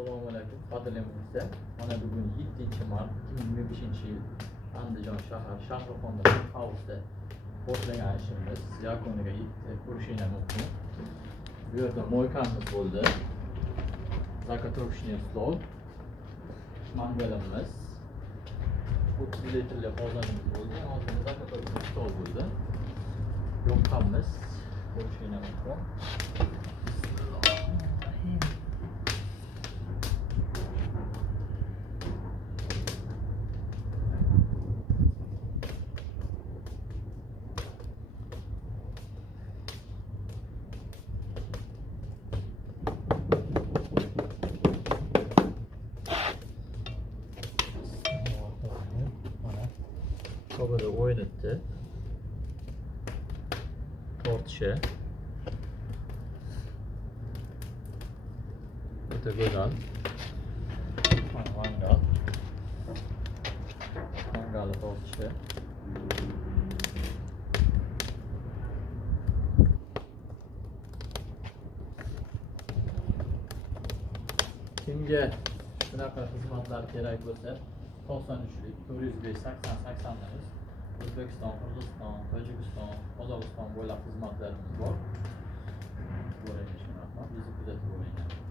Assalomu alaykum, qadrli muxlislar. Mana bugun 7-mart 2025-yil Andijon shahar Shahrixonda Houseda boshlagan ishimiz yakuniga yetdi. Ko'rishingiz mumkin. Bu yerda moykamiz bo'ldi. Zakatovoshniy stol. Mangalimiz. 30 litrli qozonimiz bo'ldi. Hozir zakatovoshniy stol bo'ldi. Yoqqanmiz. Ko'rishingiz mumkin. Kabada o'ynatdi. Tortishi. O'ta go'zal. Mangal tortishi. Kimga shunaqa xizmatlar kerak bo'lsa, 93lik 405 80 80'larimiz O'zbekiston, Qirg'iziston, Tojikiston, Qozog'iston bo'ylab xizmatlarimiz bor. Bizni kuzatib o'ylang.